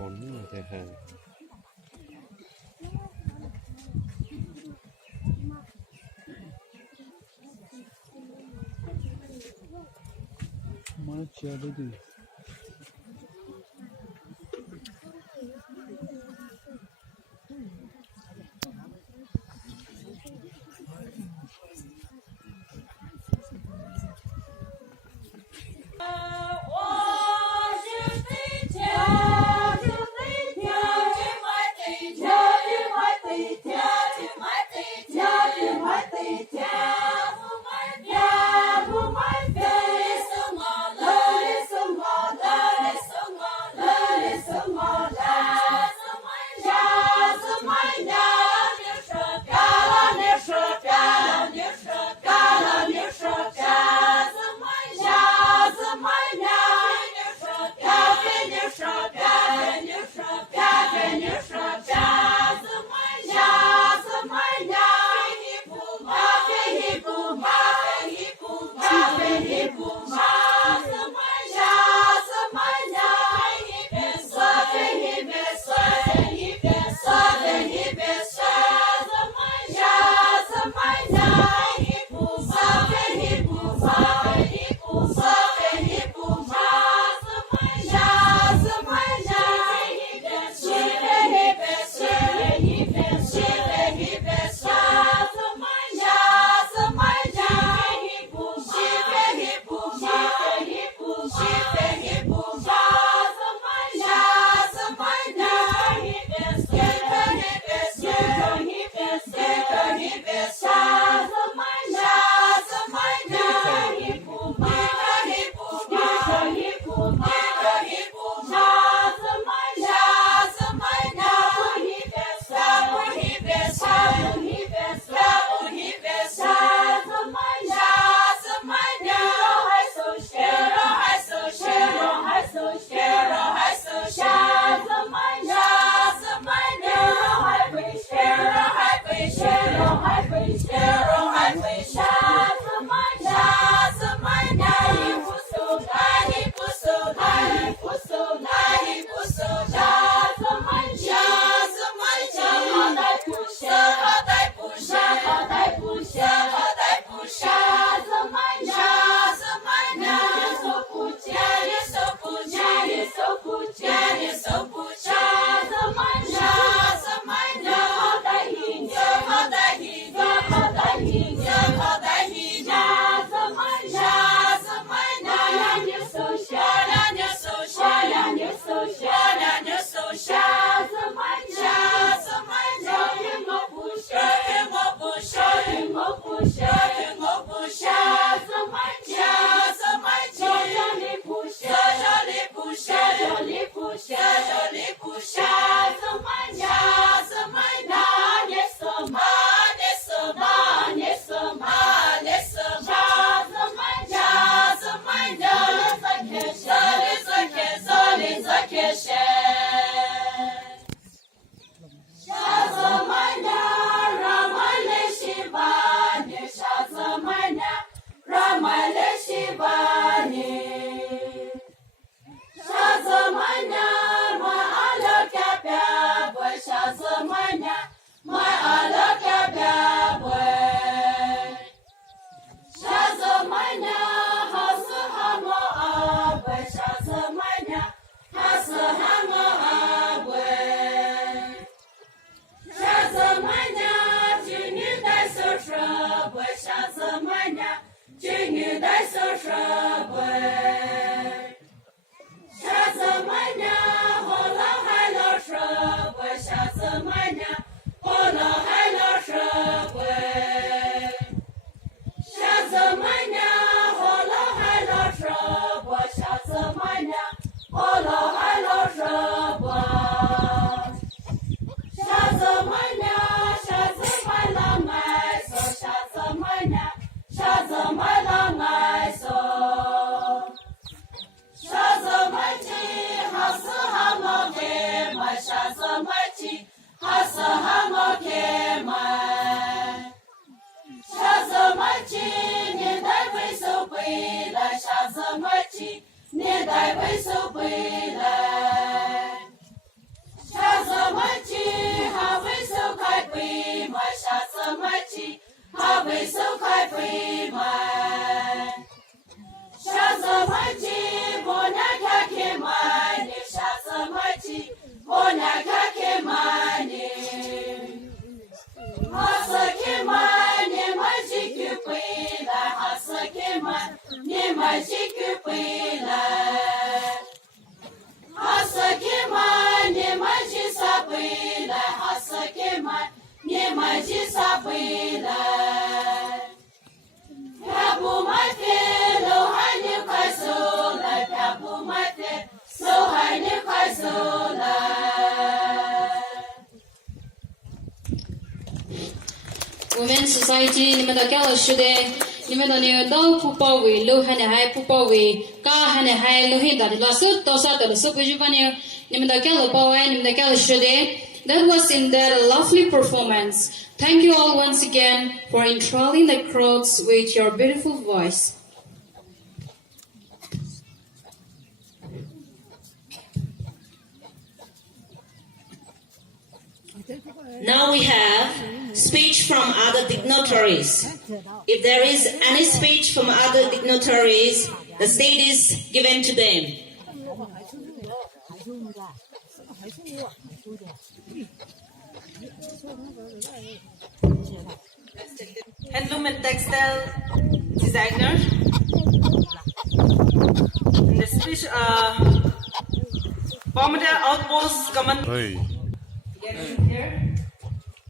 Bonnie they have. Much other 为手背来，下什么鸡还为手开背卖，下什么鸡还为手开背卖，下什么鸡我那开开卖你，下什么鸡我那开开卖你，哈斯开卖你买几个回来，哈斯开卖你买几个回来。哈斯开卖你买几啥回来，哈斯开卖你买几啥回来。偏不买飞，路还你快手来，偏不买飞，手还你快手来。Women Society 你们的教师的，你们的那个都不包围，路还你还不包围，家还你还路很大的，老师多少的老师不就把你们的教了包围，你们的教师的。That was in that lovely performance. Thank you all once again for enthralling the crowds with your beautiful voice. Now we have speech from other dignitaries. If there is any speech from other dignitaries, the stage is given to them. Handloom and textile designer. The speech Bombardier Outpost Command. Hey. Here.